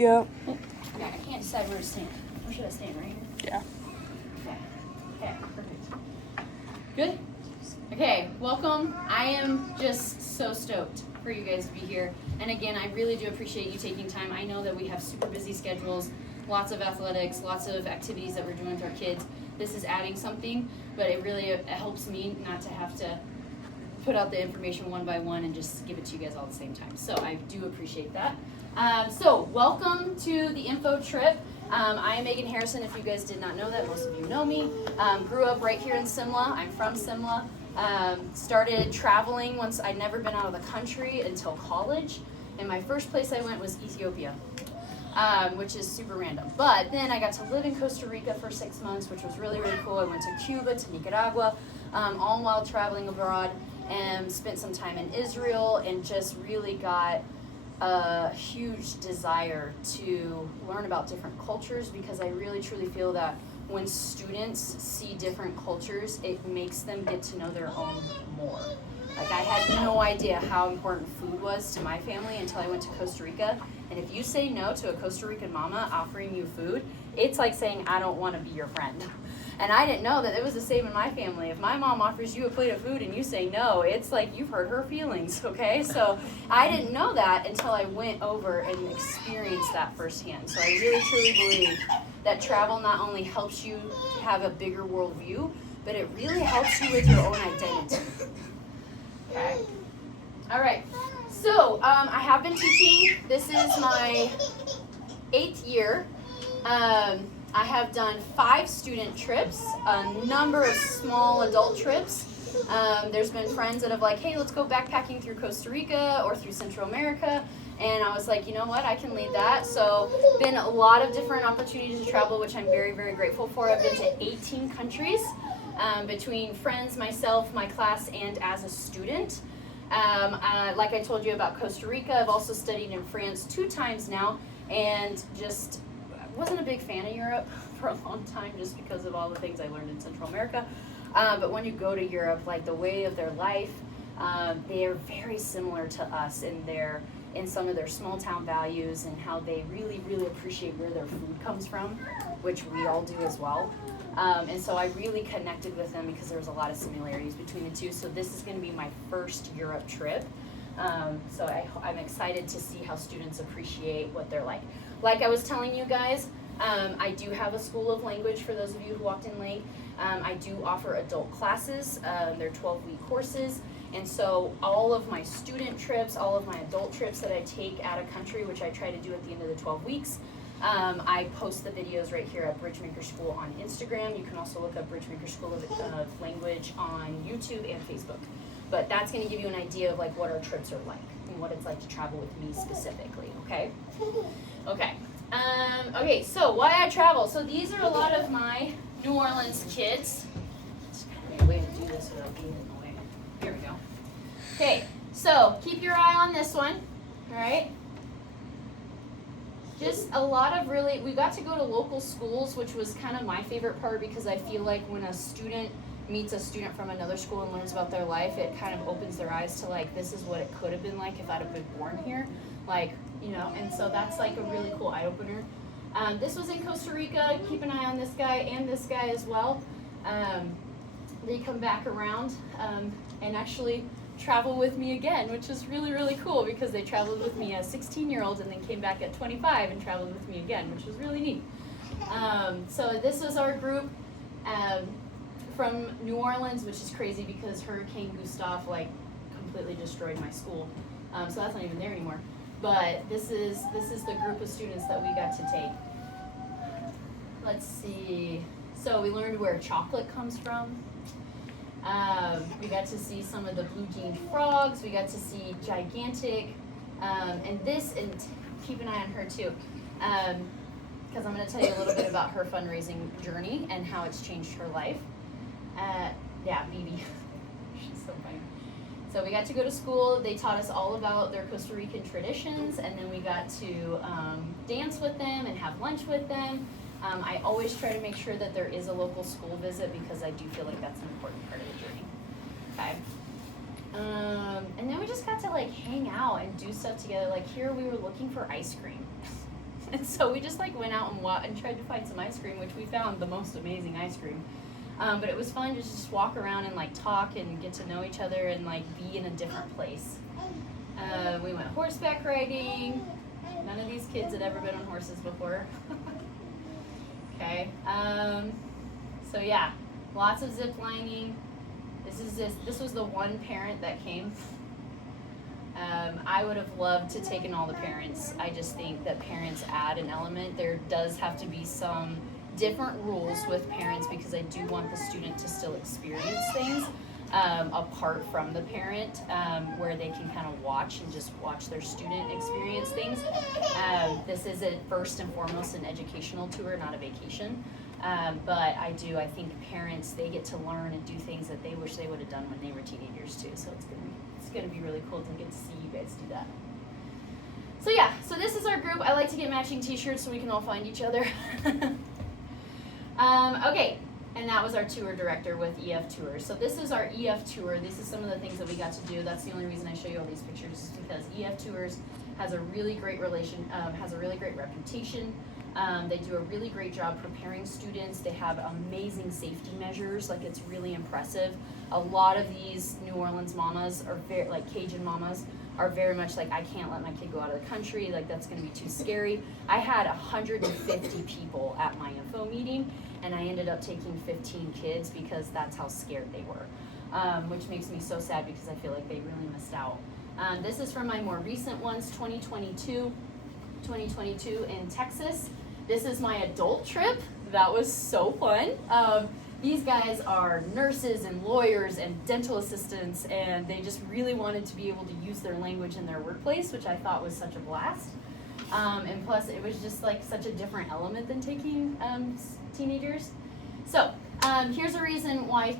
Yeah. Okay, I can't decide where to stand. Where should I stand? Right here? Yeah. Okay, perfect. Good? Okay, welcome. I am just so stoked for you guys to be here. And again, I really do appreciate you taking time. I know that we have super busy schedules, lots of athletics, lots of activities that we're doing with our kids. This is adding something, but it really helps me not to have to put out the information one by one and just give it to you guys all at the same time. So I do appreciate that. So welcome to the info trip. I am Megan Harrison. If you guys did not know that, most of you know me. Grew up right here in Simla. I'm from Simla. Started traveling once I'd never been out of the country until college. And my first place I went was Ethiopia, which is super random. But then I got to live in Costa Rica for 6 months, which was really, really cool. I went to Cuba, to Nicaragua, all while traveling abroad, and spent some time in Israel, and just really got a huge desire to learn about different cultures, because I really truly feel that when students see different cultures, it makes them get to know their own more. Like, I had no idea how important food was to my family until I went to Costa Rica. And if you say no to a Costa Rican mama offering you food, it's like saying, I don't want to be your friend. And I didn't know that it was the same in my family. If my mom offers you a plate of food and you say no, it's like you've hurt her feelings, okay? So I didn't know that until I went over and experienced that firsthand. So I really truly believe that travel not only helps you have a bigger worldview, but it really helps you with your own identity. Okay. All right. So I have been teaching. This is my 8th year. I have done 5 student trips, a number of small adult trips. There's been friends that have like, hey, let's go backpacking through Costa Rica or through Central America. And I was like, you know what, I can lead that. So been a lot of different opportunities to travel, which I'm very, very grateful for. I've been to 18 countries between friends, myself, my class, and as a student. Like I told you about Costa Rica, I've also studied in France 2 times now, and just wasn't a big fan of Europe for a long time just because of all the things I learned in Central America. But when you go to Europe, like the way of their life, they are very similar to us in some of their small town values and how they really, really appreciate where their food comes from, which we all do as well. And so I really connected with them because there was a lot of similarities between the two. So this is going to be my first Europe trip. So I'm excited to see how students appreciate what they're like. Like I was telling you guys, I do have a school of language for those of you who walked in late. I do offer adult classes. They're 12-week courses. And so all of my student trips, all of my adult trips that I take out of country, which I try to do at the end of the 12 weeks, I post the videos right here at Bridgemaker School on Instagram. You can also look up Bridgemaker School of Language on YouTube and Facebook. But that's going to give you an idea of like what our trips are like and what it's like to travel with me specifically, okay? Okay. Okay, so why I travel. So these are a lot of my New Orleans kids. It's kind of a way to do this without being in the way. Here we go. Okay, so keep your eye on this one, all right? Just a lot of we got to go to local schools, which was kind of my favorite part, because I feel like when a student meets a student from another school and learns about their life, it kind of opens their eyes to like, this is what it could have been like if I'd have been born here, like, you know, and so that's like a really cool eye-opener. This was in Costa Rica. Keep an eye on this guy and this guy as well. They come back around and actually travel with me again, which is really, really cool, because they traveled with me as 16-year-olds and then came back at 25 and traveled with me again, which was really neat. So this was our group from New Orleans, which is crazy because Hurricane Gustav like completely destroyed my school. So that's not even there anymore. But this is the group of students that we got to take. Let's see. So we learned where chocolate comes from. We got to see some of the blue-jeaned frogs. We got to see gigantic, and keep an eye on her too, because I'm going to tell you a little bit about her fundraising journey and how it's changed her life. Yeah, Bibi, she's so funny. So we got to go to school. They taught us all about their Costa Rican traditions, and then we got to dance with them and have lunch with them. I always try to make sure that there is a local school visit, because I do feel like that's an important part of the journey. Okay. And then we just got to like hang out and do stuff together. Like here we were looking for ice cream. And so we just like went out and tried to find some ice cream, which we found the most amazing ice cream. But it was fun to just walk around and like talk and get to know each other and like be in a different place. We went horseback riding. None of these kids had ever been on horses before. Okay. So yeah, lots of zip lining. This was the one parent that came. I would have loved to take in all the parents. I just think that parents add an element. There does have to be some different rules with parents because I do want the student to still experience things apart from the parent, where they can kind of watch and just watch their student experience things. This is first and foremost an educational tour, not a vacation. But I think parents, they get to learn and do things that they wish they would have done when they were teenagers too. So it's gonna be really cool to get to see you guys do that. So yeah, so this is our group. I like to get matching t-shirts so we can all find each other. Okay, and that was our tour director with EF Tours. So this is our EF Tour. This is some of the things that we got to do. That's the only reason I show you all these pictures, is because EF Tours has a really great reputation. They do a really great job preparing students. They have amazing safety measures. Like, it's really impressive. A lot of these New Orleans mamas are very, like Cajun mamas, are very much like, I can't let my kid go out of the country. Like, that's going to be too scary. I had 150 people at my info meeting, and I ended up taking 15 kids because that's how scared they were, which makes me so sad because I feel like they really missed out. This is from my more recent ones, 2022 in Texas. This is my adult trip. That was so fun. These guys are nurses and lawyers and dental assistants, and they just really wanted to be able to use their language in their workplace, which I thought was such a blast. And plus, it was just like such a different element than taking teenagers. So here's a reason why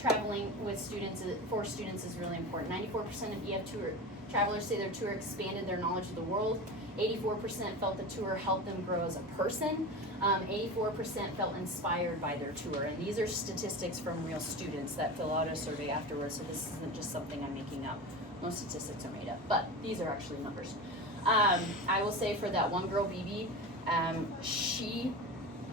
traveling with students, for students, is really important. 94% of EF tour travelers say their tour expanded their knowledge of the world. 84% felt the tour helped them grow as a person. 84% felt inspired by their tour. And these are statistics from real students that fill out a survey afterwards, so this isn't just something I'm making up. Most statistics are made up, but these are actually numbers. I will say for that one girl, BB,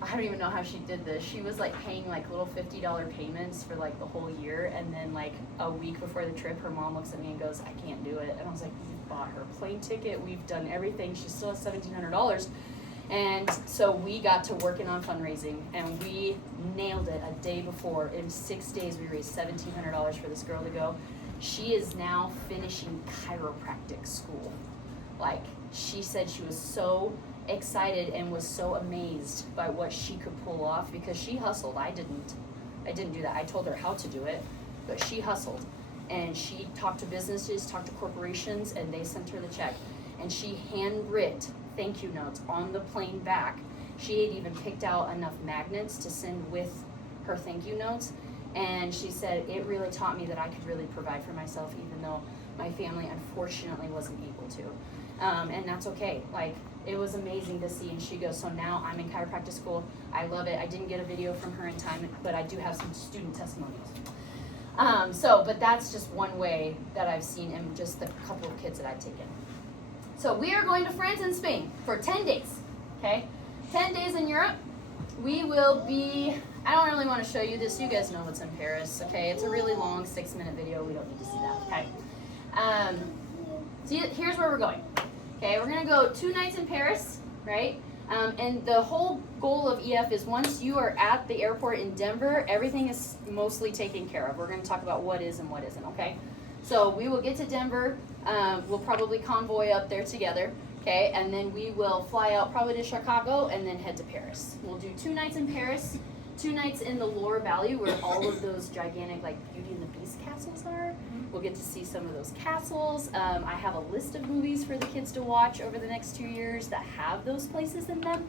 I don't even know how she did this. She was like paying like little $50 payments for like the whole year, and then like a week before the trip, her mom looks at me and goes, I can't do it. And I was like, we've bought her plane ticket, we've done everything, she still has $1,700. And so we got to working on fundraising, and we nailed it a day before. In 6 days, we raised $1,700 for this girl to go. She is now finishing chiropractic school. Like, she said she was so excited and was so amazed by what she could pull off, because she hustled. I didn't do that. I told her how to do it, but she hustled, and she talked to businesses, talked to corporations, and they sent her the check. And she handwrit thank you notes on the plane back. She had even picked out enough magnets to send with her thank you notes, and she said it really taught me that I could really provide for myself, even though my family unfortunately wasn't able to. And that's okay. Like, it was amazing to see. And she goes, so now I'm in chiropractic school. I love it. I didn't get a video from her in time, but I do have some student testimonials. But that's just one way that I've seen in just the couple of kids that I've taken. So we are going to France and Spain for 10 days, okay? 10 days in Europe. We will be, I don't really want to show you this. You guys know what's in Paris, okay? It's a really long 6-minute video. We don't need to see that, okay? So here's where we're going. Okay, we're gonna go 2 nights in Paris, right? And the whole goal of EF is once you are at the airport in Denver, everything is mostly taken care of. We're gonna talk about what is and what isn't, okay? So we will get to Denver, we'll probably convoy up there together, okay? And then we will fly out probably to Chicago and then head to Paris. We'll do 2 nights in Paris, 2 nights in the Loire Valley where all of those gigantic like Beauty and the Beast castles are. We'll get to see some of those castles. I have a list of movies for the kids to watch over the next 2 years that have those places in them.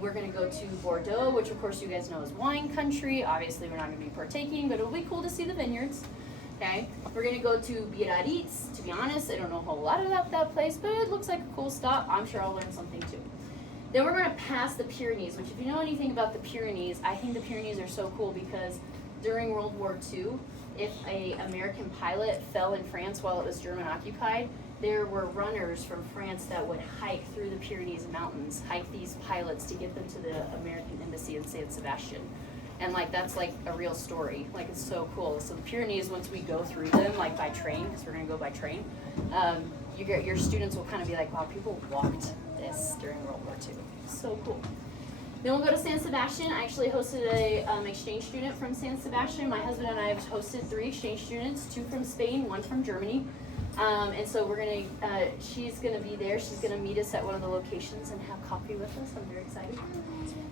We're going to go to Bordeaux, which of course you guys know is wine country. Obviously we're not going to be partaking, but it'll be cool to see the vineyards. Okay, we're going to go to Biarritz. To be honest, I don't know a whole lot about that place, but it looks like a cool stop. I'm sure I'll learn something too. Then we're going to pass the Pyrenees, which if you know anything about the Pyrenees, I think the Pyrenees are so cool because during World War II, if an American pilot fell in France while it was German occupied, there were runners from France that would hike through the Pyrenees Mountains, hike these pilots to get them to the American Embassy in San Sebastian. And like, that's like a real story. Like, it's so cool. So the Pyrenees, once we go through them, like by train, because we're gonna go by train, your students will kind of be like, wow, people walked this during World War II. So cool. Then we'll go to San Sebastian. I actually hosted a exchange student from San Sebastian. My husband and I have hosted 3 exchange students, 2 from Spain, 1 from Germany. And so we're gonna, she's gonna be there. She's gonna meet us at one of the locations and have coffee with us. I'm very excited.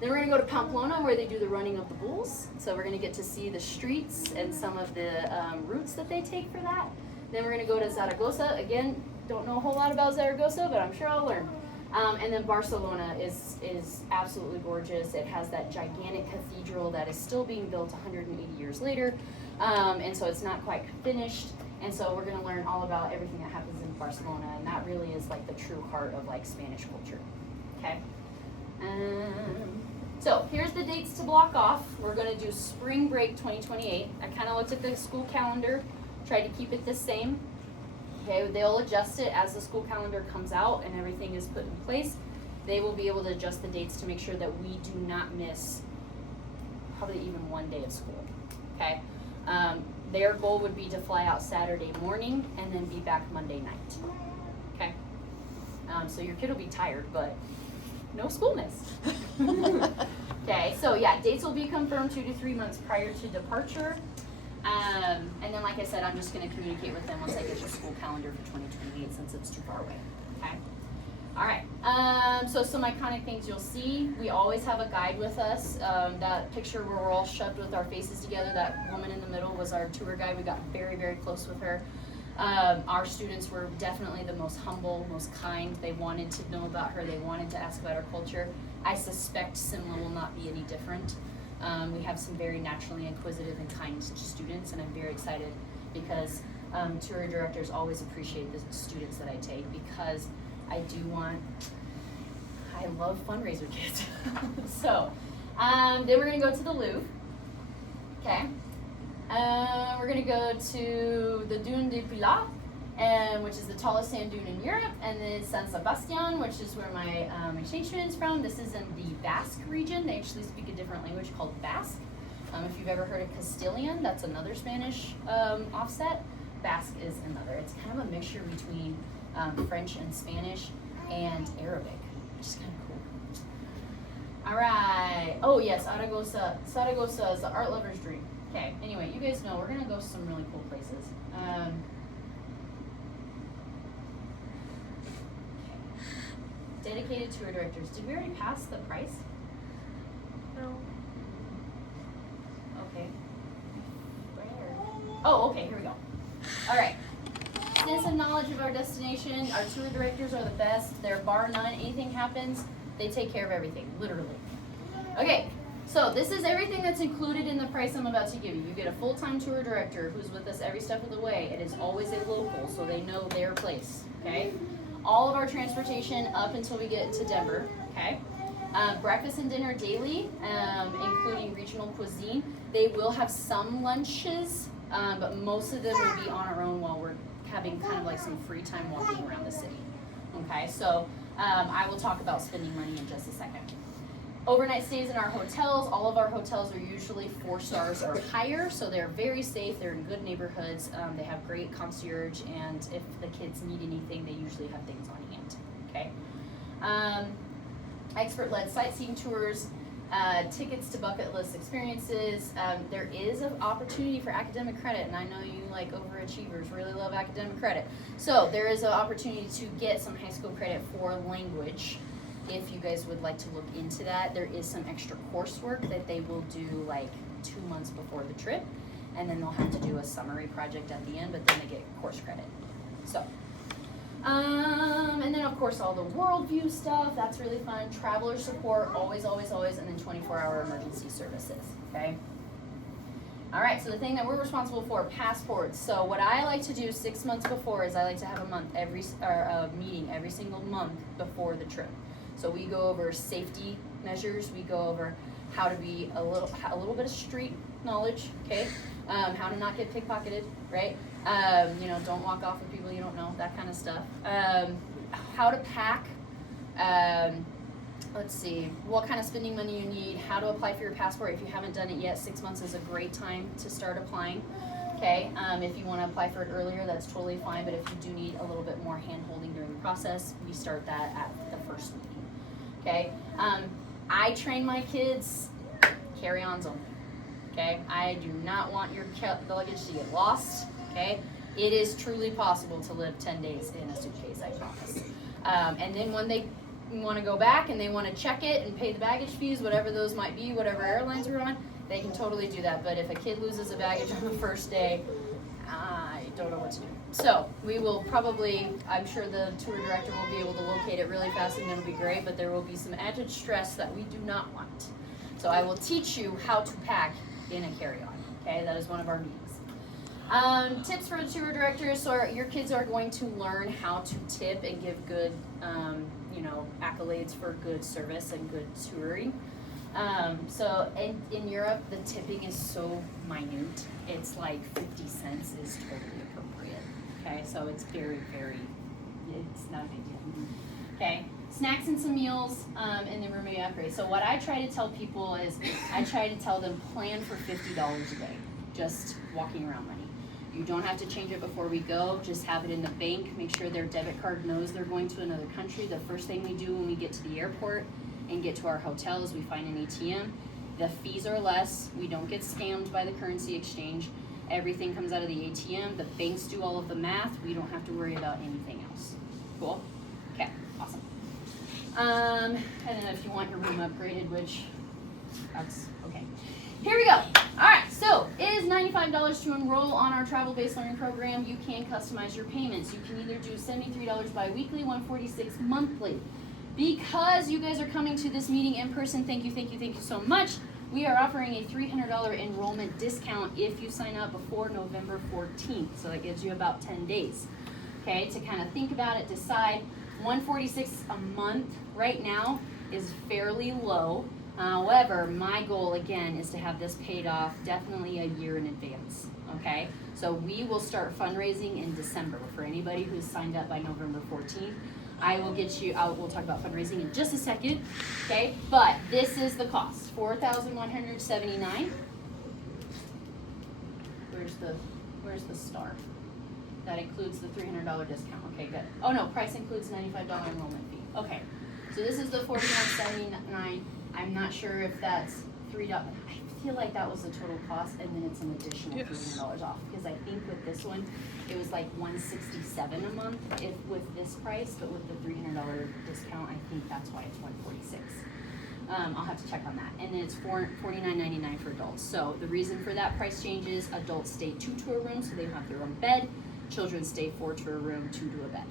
Then we're gonna go to Pamplona where they do the running of the bulls. So we're gonna get to see the streets and some of the routes that they take for that. Then we're gonna go to Zaragoza. Again, don't know a whole lot about Zaragoza, but I'm sure I'll learn. And then Barcelona is absolutely gorgeous. It has that gigantic cathedral that is still being built 180 years later. And so it's not quite finished. And so we're gonna learn all about everything that happens in Barcelona, and that really is like the true heart of like Spanish culture, okay? So here's the dates to block off. We're gonna do spring break 2028. I kinda looked at the school calendar, tried to keep it the same. Okay, they'll adjust it as the school calendar comes out and everything is put in place. They will be able to adjust the dates to make sure that we do not miss probably even one day of school, okay? Their goal would be to fly out Saturday morning and then be back Monday night, okay? So your kid will be tired, but no school miss. Okay, so yeah, dates will be confirmed 2 to 3 months prior to departure. And then like I said, I'm just gonna communicate with them once I get your school calendar for 2028 since it's too far away, okay? All right, so some iconic things you'll see. We always have a guide with us. That picture where we're all shoved with our faces together, that woman in the middle was our tour guide. We got very, very close with her. Our students were definitely the most humble, most kind. They wanted to know about her. They wanted to ask about our culture. I suspect Simla will not be any different. We have some very naturally inquisitive and kind students, and I'm very excited because tour directors always appreciate the students that I take because I love fundraiser kids. So, then we're gonna go to the Louvre, okay? We're gonna go to the Dune de Pilat, which is the tallest sand dune in Europe, and then San Sebastian, which is where my exchange student is from. This is in the Basque region. They actually speak a different language called Basque. If you've ever heard of Castilian, that's another Spanish offset. Basque is another. It's kind of a mixture between French and Spanish and Arabic, which is kind of cool. All right. Oh yes, Zaragoza. Zaragoza is the art lover's dream. Okay. Anyway, you guys know we're gonna go to some really cool places. Okay. Dedicated tour directors. Did we already pass the price? No. Okay. Where? Oh, okay. Here we go. All right. Extensive knowledge of our destination. Our tour directors are the best. They're bar none. Anything happens, they take care of everything, literally. Okay, so this is everything that's included in the price I'm about to give you. You get a full-time tour director who's with us every step of the way. It is always a local, so they know their place, okay? All of our transportation up until we get to Denver, okay? Breakfast and dinner daily, including regional cuisine. They will have some lunches, but most of them will be on our own while we're having kind of like some free time walking around the city. Okay, so I will talk about spending money in just a second. Overnight stays in our hotels. All of our hotels are usually 4 stars or higher, so they're very safe. They're in good neighborhoods. They have great concierge, and if the kids need anything, they usually have things on hand. Okay. Expert-led sightseeing tours. Tickets to bucket list experiences. There is an opportunity for academic credit, and I know you like overachievers really love academic credit. So there is an opportunity to get some high school credit for language. If you guys would like to look into that, there is some extra coursework that they will do like 2 months before the trip, and then they'll have to do a summary project at the end, but then they get course credit. So. And then of course all the worldview stuff, that's really fun. Traveler support, always, always, always, and then 24-hour emergency services, okay? All right, so the thing that we're responsible for, passports. So what I like to do 6 months before is I like to have a meeting every single month before the trip. So we go over safety measures, we go over how to be a little bit of street knowledge, okay? How to not get pickpocketed, right? You know, don't walk off with people you don't know, that kind of stuff. How to pack. Let's see, what kind of spending money you need, how to apply for your passport. If you haven't done it yet, 6 months is a great time to start applying. Okay, if you want to apply for it earlier, that's totally fine, but if you do need a little bit more hand-holding during the process, we start that at the first meeting. Okay, I train my kids carry-ons only. Okay, I do not want your luggage to get lost. Okay, it is truly possible to live 10 days in a suitcase, I promise. And then when they want to go back and they want to check it and pay the baggage fees, whatever those might be, whatever airlines we're on, they can totally do that. But if a kid loses a baggage on the first day, I don't know what to do. So we will probably, I'm sure the tour director will be able to locate it really fast and it'll be great, but there will be some added stress that we do not want. So I will teach you how to pack in a carry-on. Okay, that is one of our meetings. Tips for the tour directors. So your kids are going to learn how to tip and give good, you know, accolades for good service and good touring. So in Europe, the tipping is so minute. It's like 50 cents is totally appropriate. Okay, so it's very, it's not a big deal. Okay, snacks and some meals, and then room upgrade. So what I try to tell people is, I try to tell them plan for $50 a day, just walking around money. You don't have to change it before we go, just have it in the bank, make sure their debit card knows they're going to another country. The first thing we do when we get to the airport and get to our hotel is we find an ATM. The fees are less, we don't get scammed by the currency exchange. Everything comes out of the ATM, the banks do all of the math, we don't have to worry about anything else. Cool? Okay, awesome. And then if you want your room upgraded, which, that's okay. Here we go. All right, so it is $95 to enroll on our travel-based learning program. You can customize your payments. You can either do $73 bi-weekly, $146 monthly. Because you guys are coming to this meeting in person, thank you so much. We are offering a $300 enrollment discount if you sign up before November 14th. So that gives you about 10 days, okay, to kind of think about it, decide. $146 a month right now is fairly low. However, my goal again is to have this paid off definitely a year in advance, okay? So we will start fundraising in December for anybody who's signed up by November 14th. I will get you out, we'll talk about fundraising in just a second, okay? But this is the cost, $4,179. Where's the star? That includes the $300 discount, okay, good. Oh no, price includes $95 enrollment fee. Okay, so this is the $41.79. I'm not sure if that's $3. I feel like that was the total cost, and then it's an additional $300 off, because I think with this one, it was like $167 a month with this price, but with the $300 discount, I think that's why it's $146. I'll have to check on that. And then it's $49.99 for adults. So the reason for that price change is adults stay 2 to a room, so they have their own bed. Children stay 4 to a room, 2 to a bed.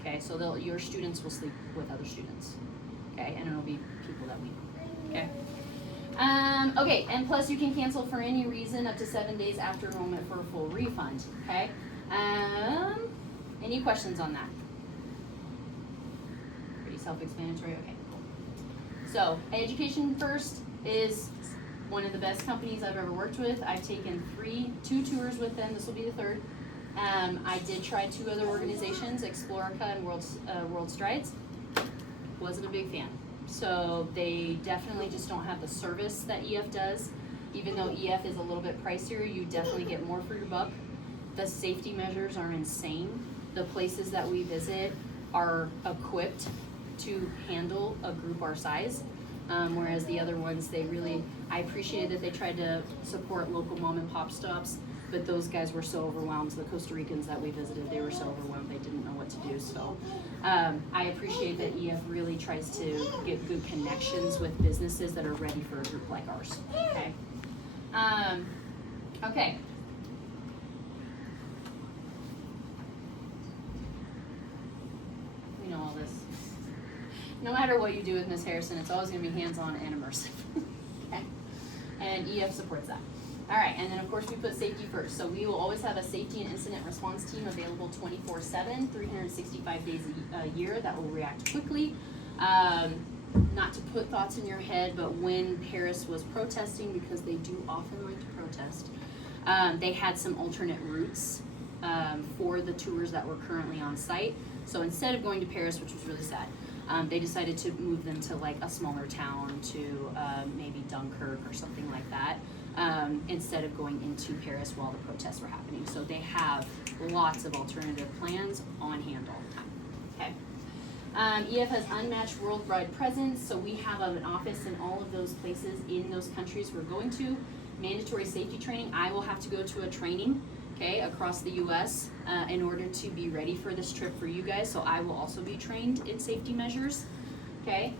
Okay, so your students will sleep with other students. Okay, and it'll be people that we know. Okay. Okay, and plus you can cancel for any reason up to 7 days after enrollment for a full refund. Okay. Any questions on that? Pretty self-explanatory. Okay, cool. So, Education First is one of the best companies I've ever worked with. I've taken 2 tours with them. This will be the 3rd. I did try 2 other organizations, Explorica and World Strides. Wasn't a big fan. So they definitely just don't have the service that EF does. Even though EF is a little bit pricier, you definitely get more for your buck. The safety measures are insane. The places that we visit are equipped to handle a group our size. Whereas the other ones, I appreciated that they tried to support local mom and pop stops, but those guys were so overwhelmed. The Costa Ricans that we visited, they were so overwhelmed they didn't know what to do. So I appreciate that EF really tries to get good connections with businesses that are ready for a group like ours. Okay. Okay. We know all this. No matter what you do with Ms. Harrison, it's always going to be hands-on and immersive. Okay. And EF supports that. All right, and then of course we put safety first. So we will always have a safety and incident response team available 24/7, 365 days a year that will react quickly. Not to put thoughts in your head, but when Paris was protesting, because they do often like to protest, they had some alternate routes for the tours that were currently on site. So instead of going to Paris, which was really sad, they decided to move them to like a smaller town, to maybe Dunkirk or something like that, instead of going into Paris while the protests were happening. So they have lots of alternative plans on hand all the time. Okay. EF has unmatched worldwide presence, so we have an office in all of those places in those countries we're going to. Mandatory safety training. I will have to go to a training, okay, across the U.S. In order to be ready for this trip for you guys. So I will also be trained in safety measures, okay.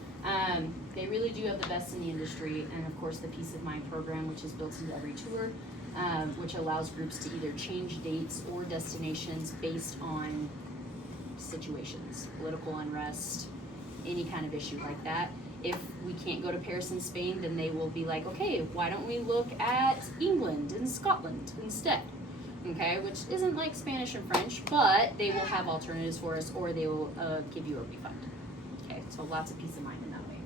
They really do have the best in the industry, and of course the Peace of Mind program, which is built into every tour, which allows groups to either change dates or destinations based on situations, political unrest, any kind of issue like that. If we can't go to Paris and Spain, then they will be like, okay, why don't we look at England and Scotland instead? Okay, which isn't like Spanish and French, but they will have alternatives for us, or they will give you a refund. Okay, so lots of peace of mind in that way.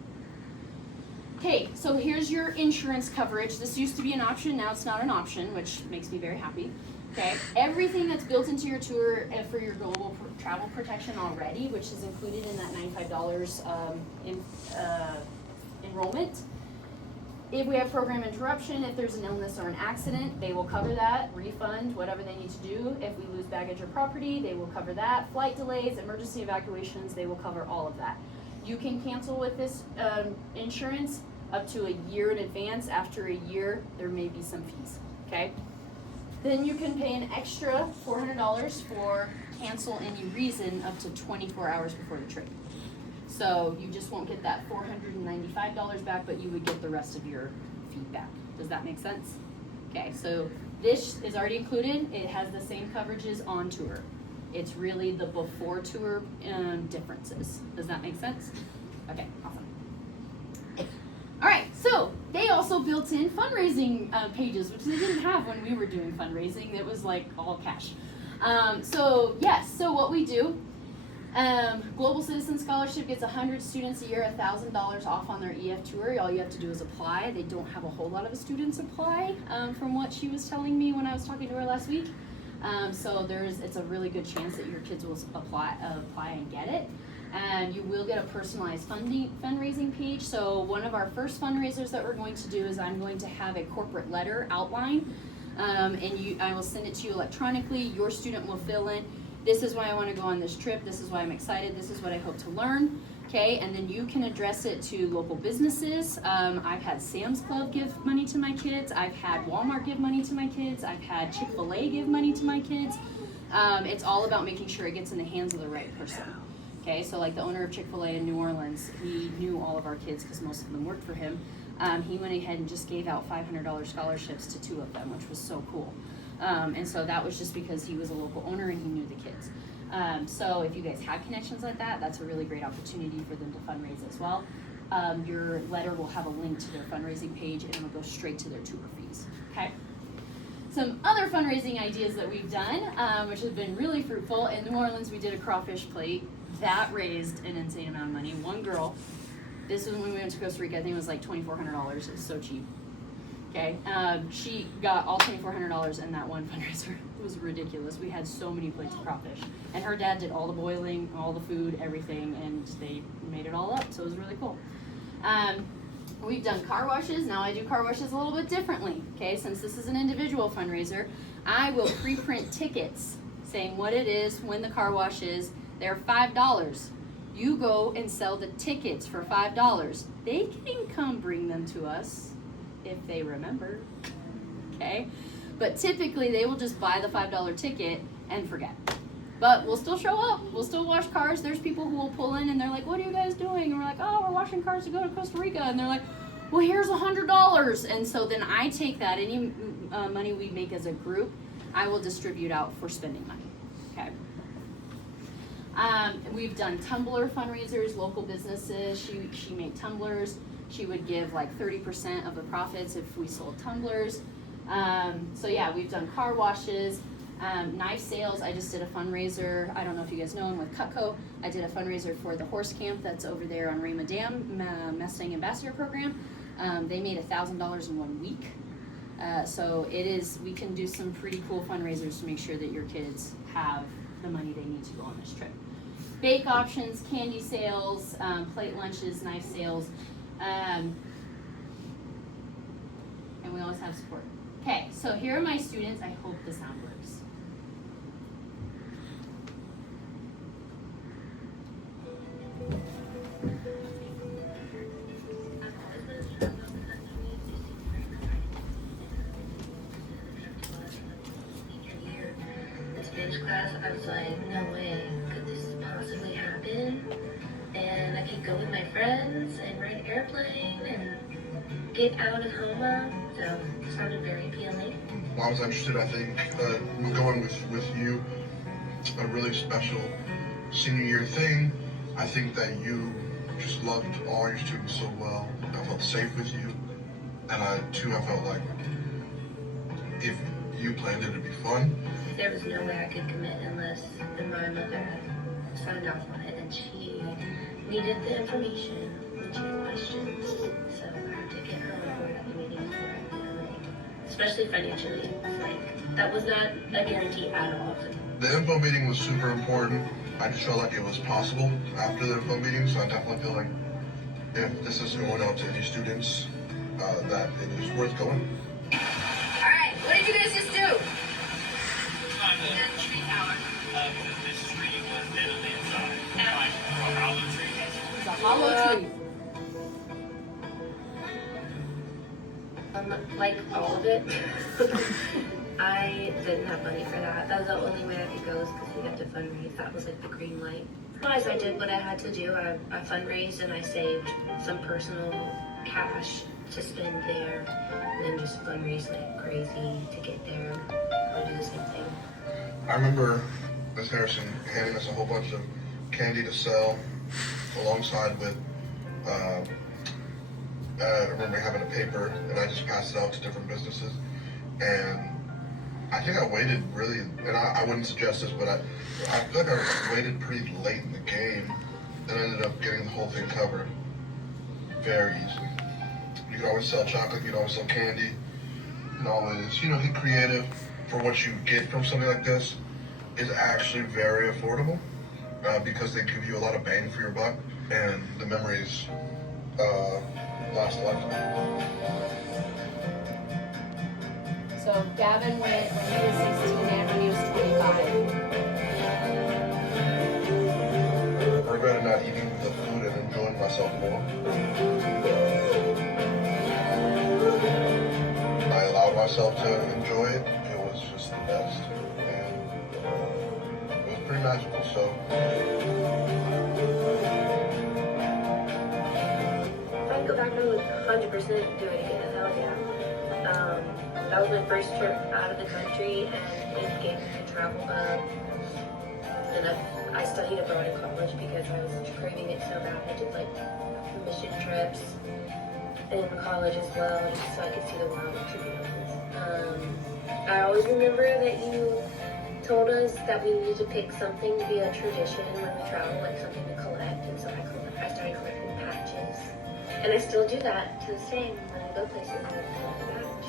Okay, so here's your insurance coverage. This used to be an option, now it's not an option, which makes me very happy. Okay, everything that's built into your tour for your global travel protection already, which is included in that $95 enrollment. If we have program interruption, if there's an illness or an accident, they will cover that, refund, whatever they need to do. If we lose baggage or property, they will cover that. Flight delays, emergency evacuations, they will cover all of that. You can cancel with this insurance up to a year in advance. After a year, there may be some fees, okay? Then you can pay an extra $400 for cancel any reason up to 24 hours before the trip. So you just won't get that $495 back, but you would get the rest of your fee back. Does that make sense? Okay, so this is already included. It has the same coverages on tour. It's really the before tour differences. Does that make sense? Okay, awesome. All right, so they also built in fundraising pages, which they didn't have when we were doing fundraising. It was like all cash. So yes, so what we do, Global Citizen Scholarship gets 100 students a year, $1,000 off on their EF tour. All you have to do is apply. They don't have a whole lot of students apply, from what she was telling me when I was talking to her last week. So it's a really good chance that your kids will apply and get it. And you will get a personalized fundraising page. So one of our first fundraisers that we're going to do is I'm going to have a corporate letter outline, and I will send it to you electronically. Your student will fill in, this is why I want to go on this trip, this is why I'm excited, this is what I hope to learn, okay? And then you can address it to local businesses. I've had Sam's Club give money to my kids, I've had Walmart give money to my kids, I've had Chick-fil-A give money to my kids. It's all about making sure it gets in the hands of the right person. Okay, so like the owner of Chick-fil-A in New Orleans, he knew all of our kids because most of them worked for him. He went ahead and just gave out $500 scholarships to 2 of them, which was so cool. And so that was just because he was a local owner and he knew the kids. So if you guys have connections like that, that's a really great opportunity for them to fundraise as well. Your letter will have a link to their fundraising page and it'll go straight to their tour fees, okay? Some other fundraising ideas that we've done, which have been really fruitful. In New Orleans, we did a crawfish plate. That raised an insane amount of money. One girl, this was when we went to Costa Rica, I think it was like $2,400. It was so cheap. Okay, she got all $2,400 in that one fundraiser. It was ridiculous. We had so many plates of crawfish. And her dad did all the boiling, all the food, everything, and they made it all up, so it was really cool. We've done car washes. Now I do car washes a little bit differently, okay? Since this is an individual fundraiser, I will pre-print tickets saying what it is, when the car wash is. They're $5. You go and sell the tickets for $5. They can come bring them to us if they remember, okay? But typically they will just buy the $5 ticket and forget. But we'll still show up. We'll still wash cars. There's people who will pull in and they're like, what are you guys doing? And we're like, oh, we're washing cars to go to Costa Rica. And they're like, well, here's $100. And so then I take that, any money we make as a group, I will distribute out for spending money, okay? We've done tumbler fundraisers, local businesses. She made tumblers. She would give like 30% of the profits if we sold tumblers. So yeah, we've done car washes, knife sales. I just did a fundraiser. I don't know if you guys know him, with Cutco. I did a fundraiser for the horse camp that's over there on Rama Dam, Mustang Ambassador Program. They made $1,000 in 1 week. So we can do some pretty cool fundraisers to make sure that your kids have the money they need to go on this trip. Bake options, candy sales, plate lunches, knife sales, and we always have support. Okay, so here are my students. I hope the sound works. Spanish class, I was like, no way, could this possibly happen? And I could go with my friends and ride an airplane and get out of Homa, so it sounded very appealing. I was interested, I think, going with you, a really special senior year thing. I think that you just loved all your students so well. I felt safe with you, and I felt like if you planned it, it'd be fun. There was no way I could commit unless my mother had signed off on it, and she needed the information and she had questions, so I had to get her on board at the meeting before I could commit. Especially financially, it's like, that was not a guarantee at all. The info meeting was super important. I just felt like it was possible after the info meeting, so I definitely feel like if this is going out to any students, that it is worth going. Alright, what did you guys just do? The tree tower. This tree was literally inside. Like a hollow tree. It's a hollow tree. Like all of it. I didn't have money for that. That was the only way I could go, is because we had to fundraise. That was like the green light. Otherwise, I did what I had to do. I fundraised and I saved some personal cash to spend there, and then just fundraised like crazy to get there. I would do the same thing. I remember Ms. Harrison handing us a whole bunch of candy to sell alongside with, I remember having a paper and I just passed it out to different businesses. And I think I waited really, and I wouldn't suggest this, but I feel like I waited pretty late in the game and ended up getting the whole thing covered very easily. You could always sell chocolate, you could always sell candy, and always, get creative. For what you get from something like this is actually very affordable because they give you a lot of bang for your buck, and the memories last a lifetime. So Gavin went when he was 16 and when he was 25. I regretted not eating the food and enjoying myself more. I allowed myself to enjoy it. It was just the best, and it was pretty magical. So If I could go back, I would 100% do it again. Hell yeah. That was my first trip out of the country, and it gave me a travel bug. And I studied abroad in college because I was craving it so bad. I did like mission trips in college as well, just so I could see the world, to be honest. I always remember that you told us that we needed to pick something to be a tradition when we travel, like something to collect, and so I started collecting patches. And I still do that to this day. When I go places, I collect a patch.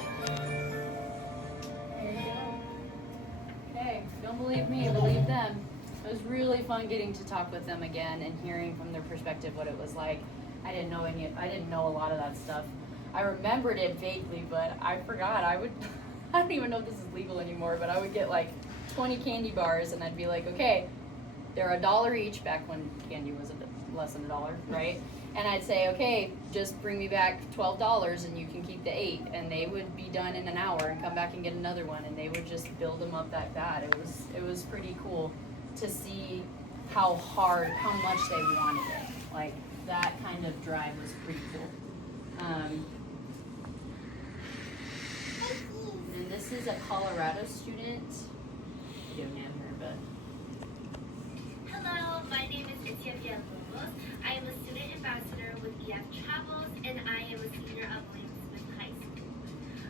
There you go. Okay, don't believe me, believe them. It was really fun getting to talk with them again and hearing from their perspective what it was like. I didn't know a lot of that stuff. I remembered it vaguely, but I forgot. I don't even know if this is legal anymore, but I would get like 20 candy bars and I'd be like, okay, they're $1 each back when candy was less than $1, right? And I'd say, okay, just bring me back $12 and you can keep the 8. And they would be done in an hour and come back and get another one, and they would just build them up that bad. It was pretty cool to see how much they wanted it. Like, that kind of drive was pretty cool. And this is a Colorado student. You don't have her, but. Hello, my name is Itia Villalobos. I am a student ambassador with EF Travels, and I am a senior at Williams High School.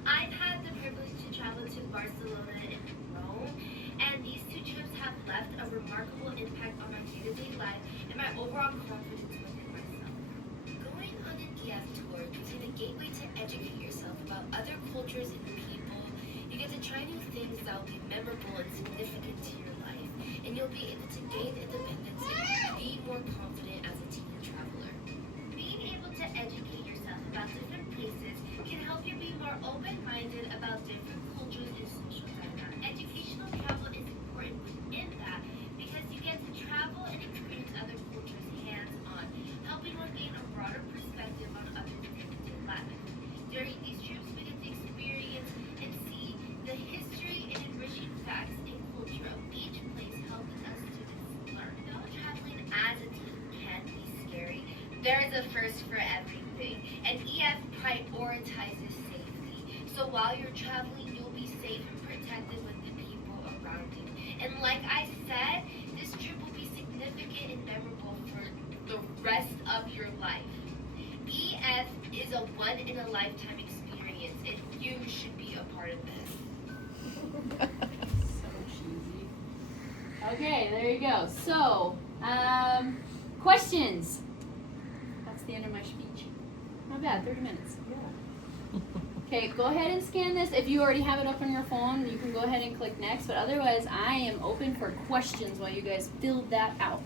I've had the privilege to travel to Barcelona and Rome, and these two trips have left a remarkable impact on my day-to-day life and my overall confidence within myself. Going on an EF tour gives you the gateway to educate yourself about other cultures and people You get to try new things that will be memorable and significant to your life, and you'll be able to gain independence and be more confident as a teen traveler. Being able to educate yourself about different places can help you be more open-minded about different cultures and social dynamics. Educational travel is important within that because you get to travel and experience other cultures hands-on, helping one gain a broader perspective on others' day-to-day life. During these trips, we get to experience and see the history and enriching facts and culture of each place, helping us students learn. Though traveling as a teen can be scary, there is a first for everything, and EF prioritizes safety. So while you're traveling, you'll be safe and protected with the people around you. And like I said, this trip will be significant and memorable for the rest of your life. EF is a one-in-a-lifetime experience, and you should be a part of this. So cheesy. Okay, there you go. So, questions? That's the end of my speech. Not bad, 30 minutes. Okay, go ahead and scan this. If you already have it up on your phone, you can go ahead and click next. But otherwise, I am open for questions while you guys fill that out.